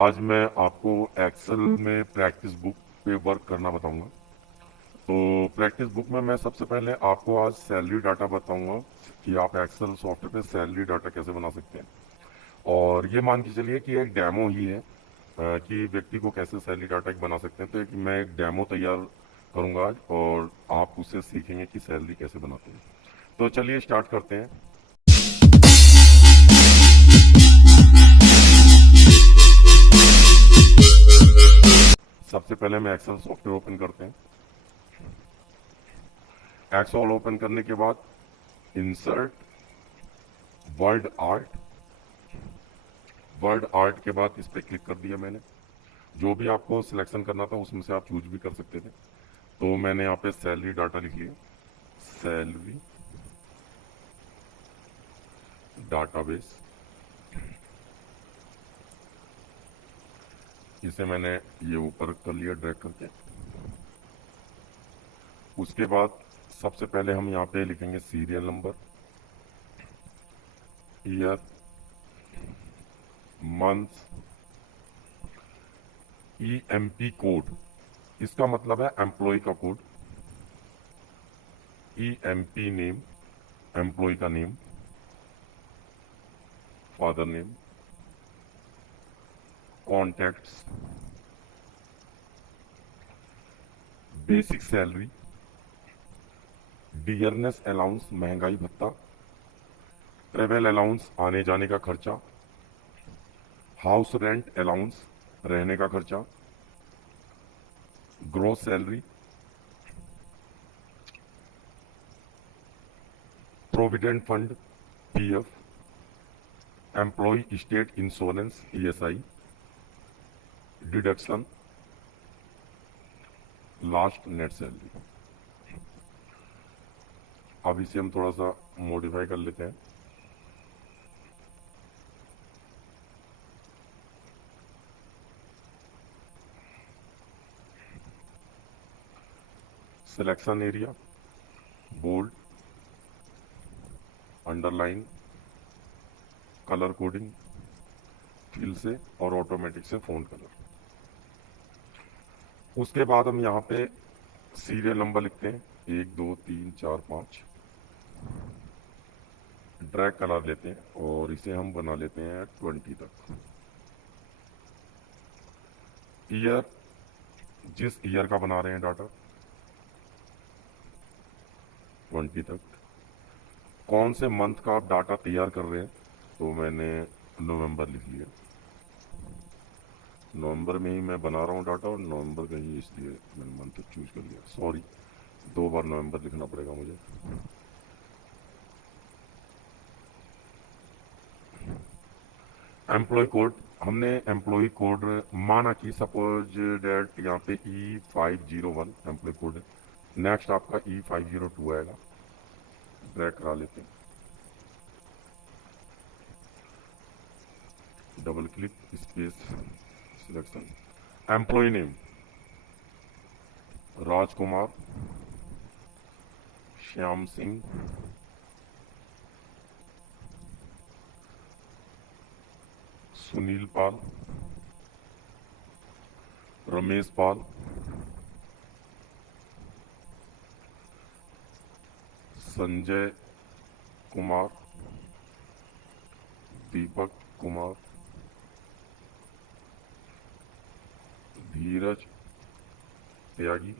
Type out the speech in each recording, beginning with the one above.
आज मैं आपको एक्सेल में प्रैक्टिस बुक पे वर्क करना बताऊंगा। तो प्रैक्टिस बुक में मैं सबसे पहले आपको आज सैलरी डाटा बताऊंगा कि आप एक्सेल सॉफ्टवेयर पे सैलरी डाटा कैसे बना सकते हैं। और ये मान के चलिए कि एक डेमो ही है कि व्यक्ति को कैसे सैलरी डाटा एक बना सकते हैं। तो मैं एक डेमो तैयार करूंगा आज और आप उससे सीखेंगे कि सैलरी कैसे बनाते हैं। तो चलिए स्टार्ट करते हैं। सबसे पहले मैं एक्सेल सॉफ्टवेयर ओपन करते हैं। एक्सेल ओपन करने के बाद insert word art, word art के बाद इस पर क्लिक कर दिया मैंने। जो भी आपको सिलेक्शन करना था उसमें से आप चूज भी कर सकते थे। तो मैंने यहाँ पे सैलरी डाटा लिख लिया, सैलरी डाटाबेस। इसे मैंने ये ऊपर कर लिया ड्रैग करके। उसके बाद सबसे पहले हम यहाँ पे लिखेंगे serial number, year, month, EMP code. इसका मतलब है एम्प्लॉय का कोड। ईएमपी नेम, एम्प्लॉय का name, father name, contacts, basic salary, dearness allowance महंगाई भत्ता, ट्रेवल अलाउंस आने जाने का खर्चा, हाउस रेंट अलाउंस रहने का खर्चा, gross salary, provident fund PF, employ state insurance ESI, deduction, last net salary. अब इसे हम थोड़ा सा मॉडिफाई कर लेते हैं। Selection area bold, underline, colour coding fill से और ऑटोमेटिक से फोन कलर। उसके बाद हम यहाँ पे सीरियल नंबर लिखते हैं, 1 2 3 4 5। ड्रैग करा लेते हैं और इसे हम बना लेते हैं 20 तक। ईयर, जिस ईयर का बना रहे हैं डाटा, 20 तक। कौन से मंथ का आप डाटा तैयार कर रहे हैं, तो मैंने नवंबर लिख लिया। नवंबर में ही मैं बना रहा हूँ डाटा और नवंबर का ही इसलिए मैंने मंथ चूज कर लिया। सॉरी, 2 बार नवंबर लिखना पड़ेगा मुझे। एम्प्लॉय कोड, हमने एम्प्लॉय कोड माना कि सपोज डेट यहाँ पे E501 एम्प्लॉय कोड है। नेक्स्ट आपका E502 आएगा। ड्रैग करा लेते हैं, double click, space, selection. Employee name Rajkumar, Shyam Singh, Sunil Pal, Ramesh Pal, Sanjay Kumar, Deepak Kumar, Dheeraj Tyagi,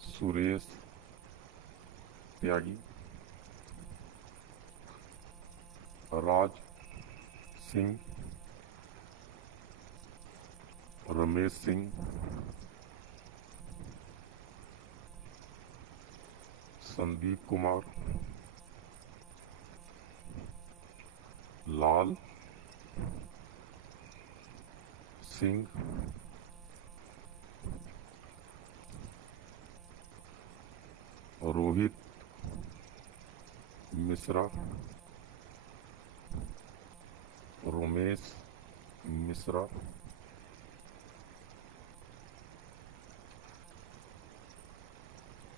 Suresh Tyagi, Raj Singh, Ramesh Singh, Sandeep Kumar, Lal Singh, Rohit Mishra, Romesh Mishra,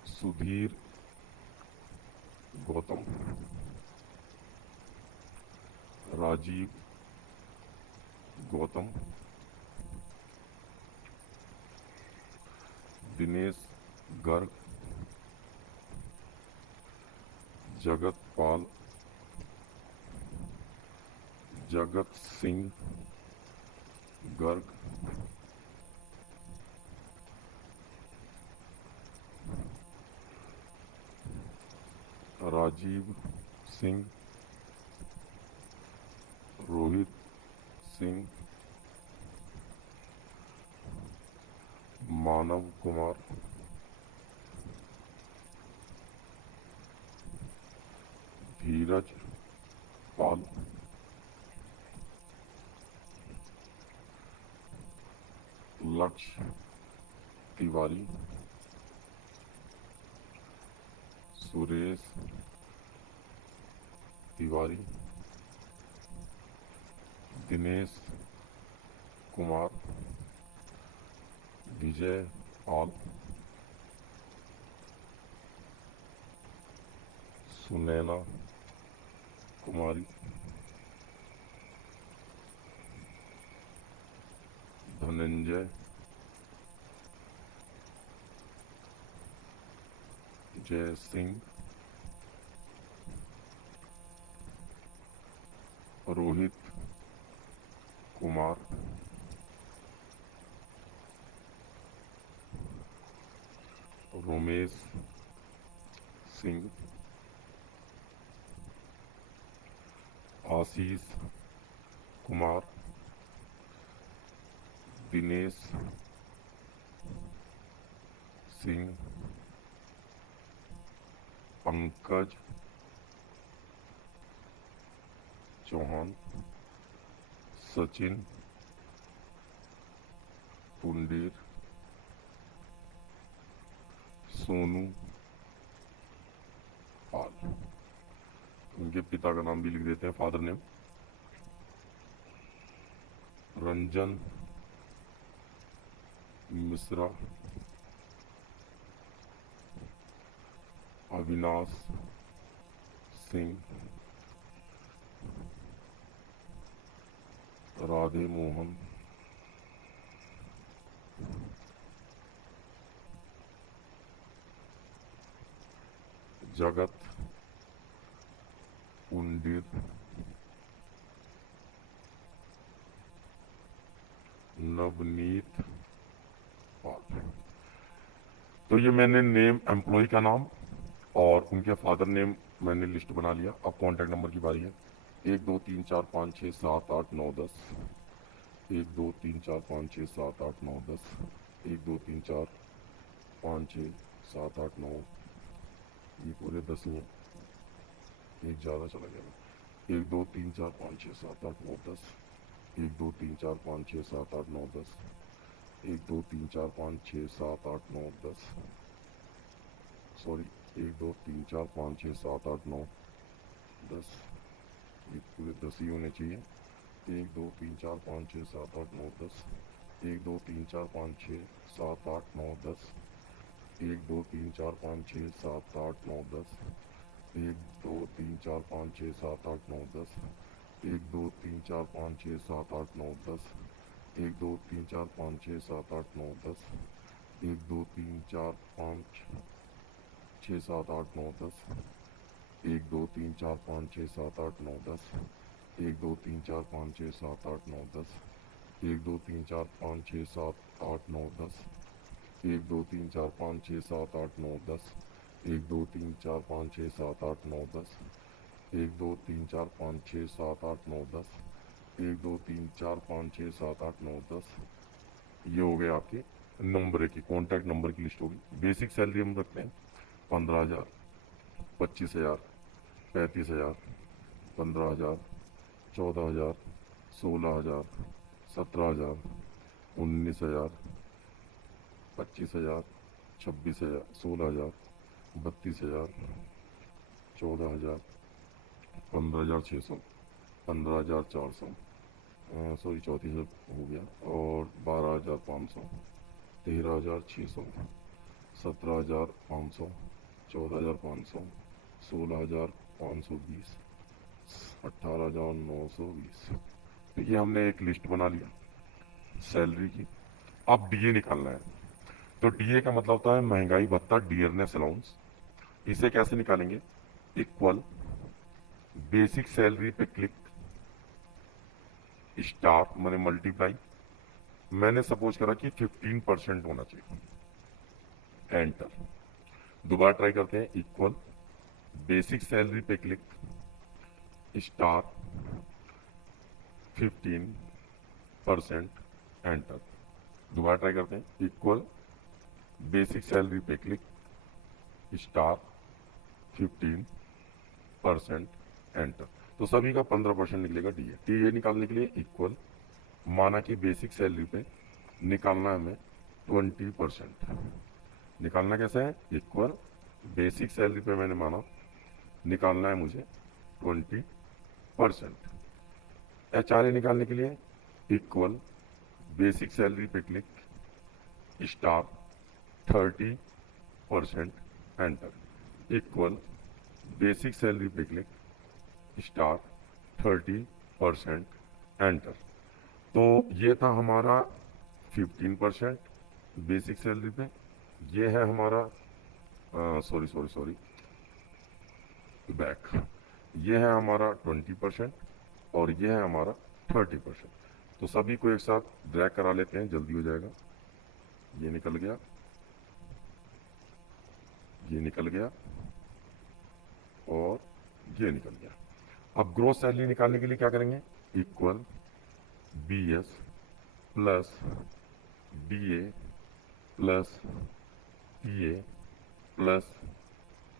Sudhir Gautam, Rajiv Gautam, Dinesh Garg, Jagat Pal, Jagat Singh Garg, Rajiv Singh, Rohit Singh, मानव कुमार, धीरज पाल, लक्ष्य तिवारी, सुरेश तिवारी, दिनेश कुमार, विजय पाल, सुनैना कुमारी, धनंजय, जय सिंह, रोहित कुमार, रोमेश सिंह, आशीष कुमार, दिनेश सिंह, पंकज चौहान, सचिन पुंडेर, सोनू पाल। उनके पिता का नाम भी लिख देते हैं, फादर नेम। रंजन मिश्रा, अविनाश सिंह, राधे मोहन, जगत पुंडिर, नवनीत पाल। तो ये मैंने नेम, एम्प्लॉय का नाम और उनके फादर नेम मैंने लिस्ट बना लिया। अब कॉन्टैक्ट नंबर की बारी है। 1 2 3 4 5 6 7 8 9 10, 1 2 3 4 5 6 7 8 9 10, 1 2 3 4 5 6 7 8 9, ये पूरे 10 ही हैं, एक ज़्यादा चला गया। 1 2 3 4 5 6 7 8 9 10, 1 2 3 4 5 6 7 8 9 10, 1 2 3 4 5 6 7 8 9 10, सॉरी 1 2 3 4 5 6 7 8 9 10, ये पूरे 10 ही होने चाहिए। 1 2 3 4 5 6 7 8 9 10, 1 2 3 4 5 6 7 8 9 10, 1 2 3 4 5 6 7 8 9 10, 1 2 3 4 5 6 7 8 9 10, 1 2 3 4 5 6 7 8 9 10, 1 2 3 4 5 6 7 8 9 10, 1 2 3 4 5 6 7 8 9 10, 1 2 3 4 5 6 7 8 9 10, 1 2 3 4 5 6 7 8 9 10, 1 2 3 4 5 6 7 8 9 10, 1 2 3 4 5 6 7 8 9 10, 1 2 3 4 5 6 7 8 9 10, 1 2 3 4 5 6 7 8 9 10, 1 2 3 4 5 6 7 8 9 10। ये हो गए आपके नंबर की, कॉन्टैक्ट नंबर की लिस्ट होगी। बेसिक सैलरी हम रखते हैं 15,000, 25,000, 35,000, 15,000, 14,000, 16,000, 17,000, 19,000, 25,000, 26,000, 16,000, 32,000, 14,000, 15,600, 15,400, सॉरी 3400 हो गया, और 12,500, 13,600, 17,500, 14,500, 16,520, 18,920, तो ये हमने एक लिस्ट बना लिया सैलरी की। अब डीए निकालना है। तो डीए का मतलब होता है महंगाई भत्ता डियरनेस अलाउंस। इसे कैसे निकालेंगे? इक्वल बेसिक सैलरी पे क्लिक स्टार मैंने मल्टीप्लाई, मैंने सपोज करा कि 15% होना चाहिए, एंटर। दोबारा ट्राई करते हैं। इक्वल बेसिक सैलरी पे क्लिक स्टार 15%, एंटर। दोबारा ट्राई करते हैं। इक्वल बेसिक सैलरी पे क्लिक स्टार 15%, एंटर। तो सभी का 15% निकलेगा डीए। डीए निकालने के लिए इक्वल, माना कि बेसिक सैलरी पे निकालना है हमें 20%। निकालना कैसा है? इक्वल बेसिक सैलरी पे मैंने माना निकालना है मुझे 20%। एचआरए निकालने के लिए इक्वल बेसिक सैलरी पे click star 30%, enter. Equal basic salary पे क्लिक स्टार 30%, एंटर। तो ये था हमारा 15% बेसिक सैलरी पे। ये है हमारा सॉरी सॉरी सॉरी बैक, ये है हमारा 20% और ये है हमारा 30%। तो सभी को एक साथ ड्रैग करा लेते हैं, जल्दी हो जाएगा। ये निकल गया, ये निकल गया और ये निकल गया। अब ग्रोस सैलरी निकालने के लिए क्या करेंगे? Equal B S plus D A plus T A plus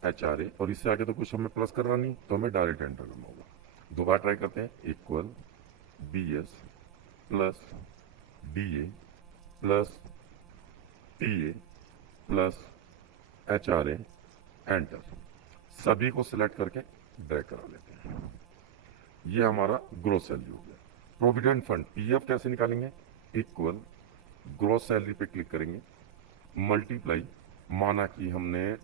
H R A, और इससे आगे तो कुछ हमें प्लस करना नहीं, तो हमें डायरेक्ट एंटर करना होगा। दोबारा ट्राई करते हैं। Equal B S plus D A plus T A plus H R A, enter. सभी को सिलेक्ट करके ड्रैग करा लेते हैं। ये हमारा ग्रोस सैलरी हो गया। प्रोविडेंट फंड पीएफ कैसे निकालेंगे? इक्वल ग्रोस सैलरी पे क्लिक करेंगे, मल्टीप्लाई, माना कि हमने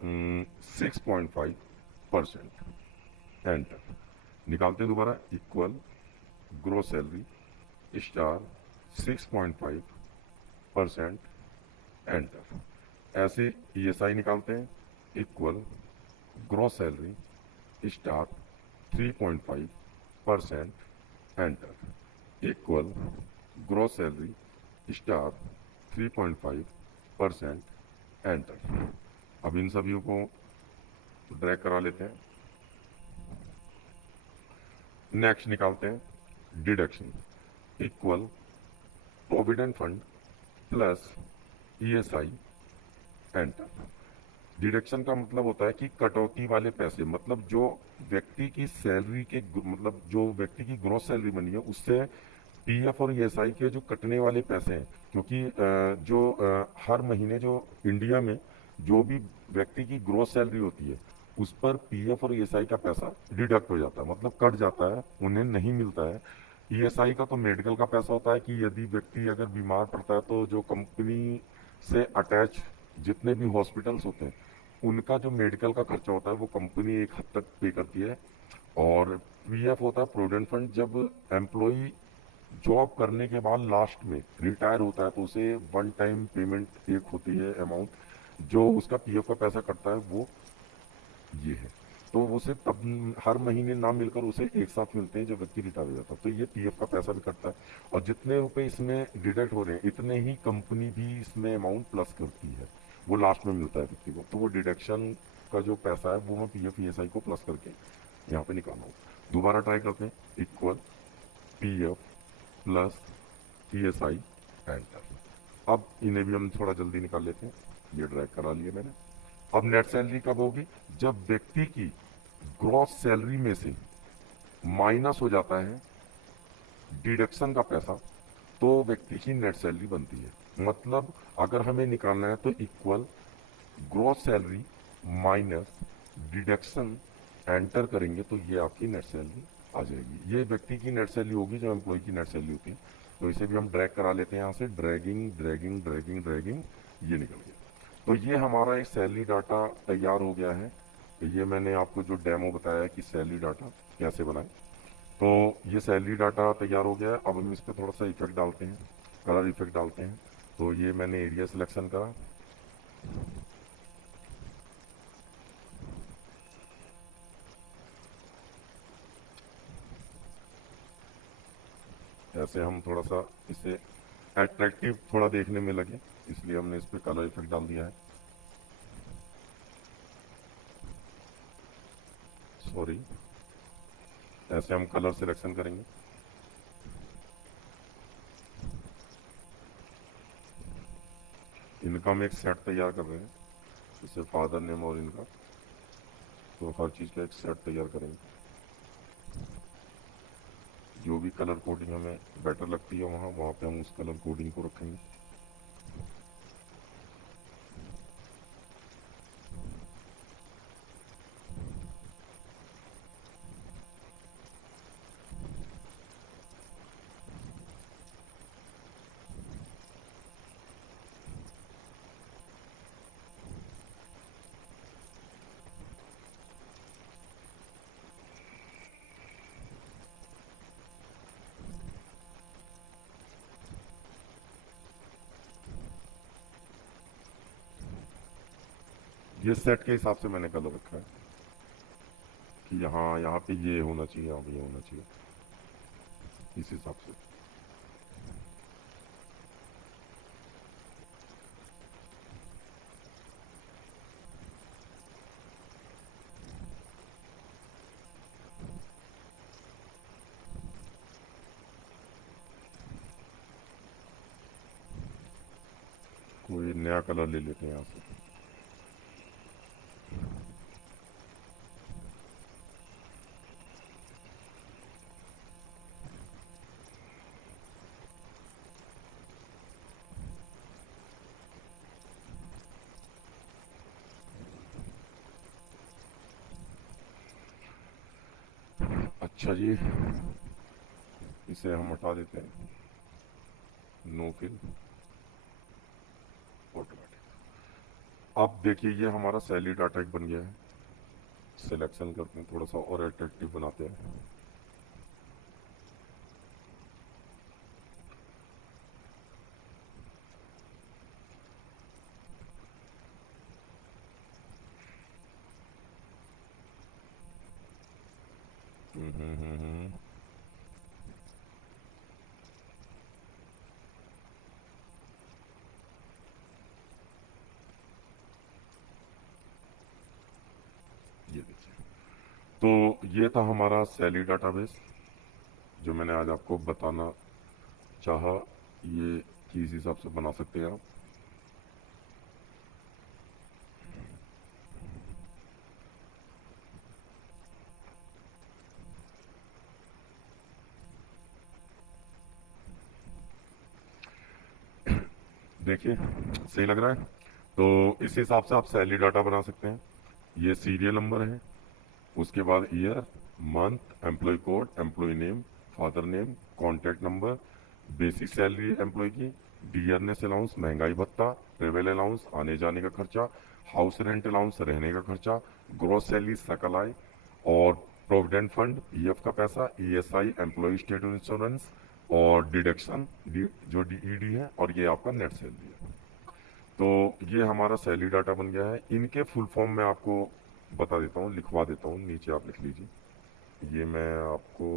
6.5%, एंटर। निकालते हैं दोबारा। Equal gross salary star 6.5%, enter. ऐसे ईएसआई निकालते हैं। Equal gross salary star 3.5%, enter. Equal gross salary star 3.5%, enter. अब इन सभी को ड्रैग करा लेते हैं। नेक्स्ट निकालते हैं deduction. Equal provident fund plus ESI, enter. Deduction का मतलब होता है कि कटौती वाले पैसे, मतलब जो व्यक्ति की सैलरी के, मतलब जो व्यक्ति की ग्रॉस सैलरी बनी है उससे पीएफ और ईएसआई के जो कटने वाले पैसे हैं। क्योंकि हर महीने जो इंडिया में जो भी व्यक्ति की ग्रॉस सैलरी होती है उस पर पीएफ और ईएसआई का पैसा डिडक्ट हो जाता है, मतलब कट जाता है, उन्हें नहीं मिलता है। ईएसआई का तो मेडिकल का पैसा होता है कि यदि व्यक्ति अगर बीमार पड़ता है तो जो कंपनी से अटैच जितने भी हॉस्पिटल्स होते हैं उनका जो मेडिकल का खर्चा होता है वो कंपनी एक हद तक पे करती है। और पीएफ होता है प्रोविडेंट फंड, जब एम्प्लॉई जॉब करने के बाद लास्ट में रिटायर होता है तो उसे वन टाइम पेमेंट एक होती है अमाउंट, जो उसका पीएफ का पैसा कटता है वो ये है। तो उसे तब हर महीने ना मिलकर उसे एक साथ मिलते हैं जब व्यक्ति रिटायर हो जाता है, तो ये पीएफ का पैसा भी कटता है। और जितने रुपए इसमें डिडक्ट हो रहे हैं इतने ही कंपनी भी इसमें अमाउंट प्लस करती है, वो लास्ट में मिलता है व्यक्ति को। तो वो डिडक्शन का जो पैसा है वो मैं पीएफ ईएसआई को प्लस करके यहाँ पे निकालना हूँ। दोबारा ट्राई करते हैं। Equal PF plus ESI, enter. अब इन्हें भी हम थोड़ा जल्दी निकाल लेते हैं। ये ड्रैग करा लिया मैंने। अब नेट सैलरी कब होगी? जब व्यक्ति की ग्रॉस सैलरी में से माइनस हो जाता है डिडक्शन का पैसा, तो व्यक्ति की नेट सैलरी बनती है। मतलब अगर हमें निकालना है तो equal gross salary minus deduction, enter करेंगे तो ये आपकी नेट सैलरी आ जाएगी। ये व्यक्ति की नेट सैलरी होगी जो एम्प्लॉय की नेट सैलरी होती है। तो इसे भी हम ड्रैग करा लेते हैं यहाँ से। ड्रैगिंग ड्रैगिंग ड्रैगिंग ड्रैगिंग, ये निकल गया। तो ये हमारा एक सैलरी डाटा तैयार हो गया है। तो ये मैंने आपको जो डेमो बताया कि सैलरी डाटा कैसे बनाए। तो ये सैलरी डाटा तैयार हो गया है। अब हम इस पर थोड़ा सा इफेक्ट डालते हैं, कलर इफेक्ट डालते हैं। तो ये मैंने एरिया सिलेक्शन करा, ऐसे हम थोड़ा सा इसे अट्रैक्टिव थोड़ा देखने में लगे, इसलिए हमने इस पर कलर इफेक्ट डाल दिया है। सॉरी, ऐसे हम कलर सिलेक्शन करेंगे। इनका हम एक सेट तैयार कर रहे हैं, जैसे फादर नेम और इनका, तो हर चीज़ का एक सेट तैयार करेंगे। जो भी कलर कोडिंग हमें बेटर लगती है वहाँ वहाँ पे हम उस कलर कोडिंग को रखेंगे। ये सेट के हिसाब से मैंने कलर रखा है कि यहाँ यहाँ पे ये होना चाहिए, यहाँ पे ये होना चाहिए, इस हिसाब से। कोई नया कलर ले लेते हैं यहाँ से। अच्छा जी, इसे हम हटा देते हैं, नो फिल ऑटोमेटिक। अब देखिए ये हमारा सैलरी डाटा एक बन गया है। सिलेक्शन करते हैं, थोड़ा सा और अट्रैक्टिव बनाते हैं। हम्म, हम्म, हम्म, ये देखिए, तो ये था हमारा सैलरी डाटाबेस जो मैंने आज आपको बताना चाहा। ये किस हिसाब से बना सकते हैं आप। देखिए सही लग रहा है। तो इस हिसाब से आप सैलरी डाटा बना सकते हैं। ये सीरियल नंबर है, उसके बाद year, month, employ code, employ name, father name, contact number, basic salary employ की, डियरनेस अलाउंस महंगाई भत्ता, ट्रेवल अलाउंस आने जाने का खर्चा, हाउस रेंट अलाउंस रहने का खर्चा, ग्रॉस सैलरी सकल आय, और प्रोविडेंट फंड पीएफ का पैसा, ईएसआई एम्प्लॉय स्टेट इंश्योरेंस, और डिडक्शन जो डीईडी है, और ये आपका नेट सैलरी है। तो ये हमारा सैलरी डाटा बन गया है। इनके फुल फॉर्म में आपको बता देता हूँ, लिखवा देता हूँ, नीचे आप लिख लीजिए। ये मैं आपको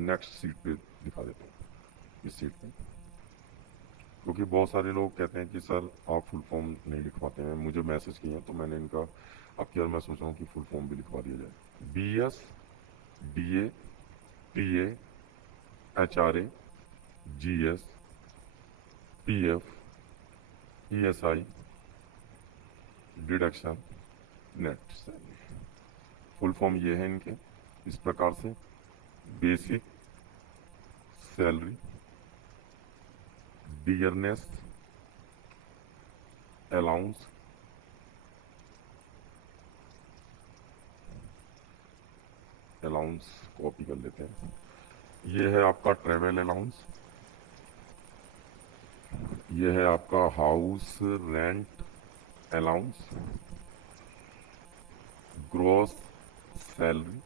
नेक्स्ट सीट पे दिखा देता हूँ, इस सीट पे, क्योंकि बहुत सारे लोग कहते हैं कि सर आप फुल फॉर्म नहीं लिखवाते हैं। मुझे मैसेज किए हैं तो मैंने इनका अब क्या, मैं सोच रहा हूँ कि फुल फॉर्म भी लिखवा दिया जाए। BS, DA, TA, HRA, GS, PF, ESI, deduction, net salary. Full form ये है इनके इस प्रकार से: basic salary, dearness allowance, allowance copy कर लेते हैं। ये है आपका ट्रेवल अलाउंस, ये है आपका house rent allowance, gross salary,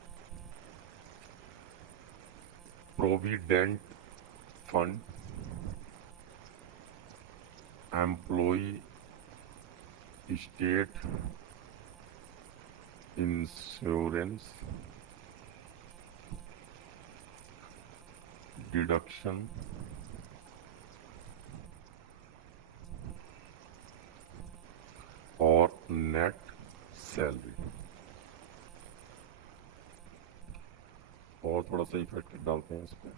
provident fund, employ state insurance deduction और नेट सैलरी। और थोड़ा सा इफेक्ट डालते हैं इस पर।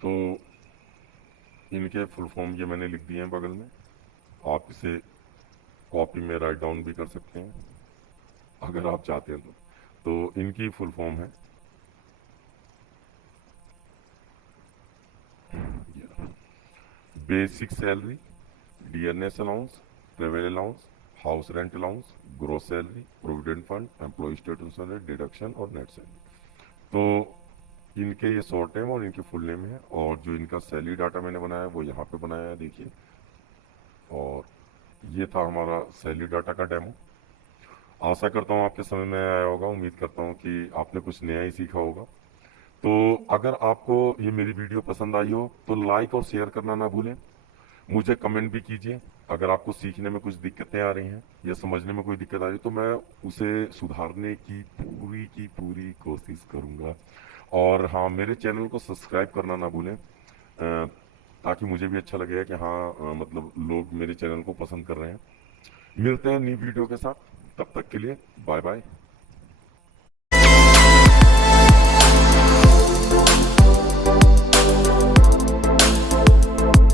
तो इनके फुल फॉर्म ये मैंने लिख दिए हैं बगल में, आप इसे कॉपी में राइट डाउन भी कर सकते हैं अगर आप चाहते हैं तो इनकी फुल फॉर्म है basic salary, DNS allowance, travel allowance, house rent allowance, gross salary, provident fund, employ status salary, deduction और नेट सैलरी। तो इनके ये शॉर्ट नेम और इनके फुल नेम है, और जो इनका सैलरी डाटा मैंने बनाया है वो यहाँ पे बनाया है, देखिए। और ये था हमारा सैलरी डाटा का डेमो। आशा करता हूँ आपके समझ में आया होगा, उम्मीद करता हूँ कि आपने कुछ नया ही सीखा होगा। तो अगर आपको ये मेरी वीडियो पसंद आई हो तो लाइक और शेयर करना ना भूलें। मुझे कमेंट भी कीजिए अगर आपको सीखने में कुछ दिक्कतें आ रही हैं या समझने में कोई दिक्कत आ रही है, तो मैं उसे सुधारने की पूरी कोशिश करूंगा। और हाँ, मेरे चैनल को सब्सक्राइब करना ना भूलें, ताकि मुझे भी अच्छा लगेगा कि हाँ, मतलब लोग मेरे चैनल को पसंद कर रहे हैं। मिलते हैं नई वीडियो के साथ, तब तक के लिए बाय बाय।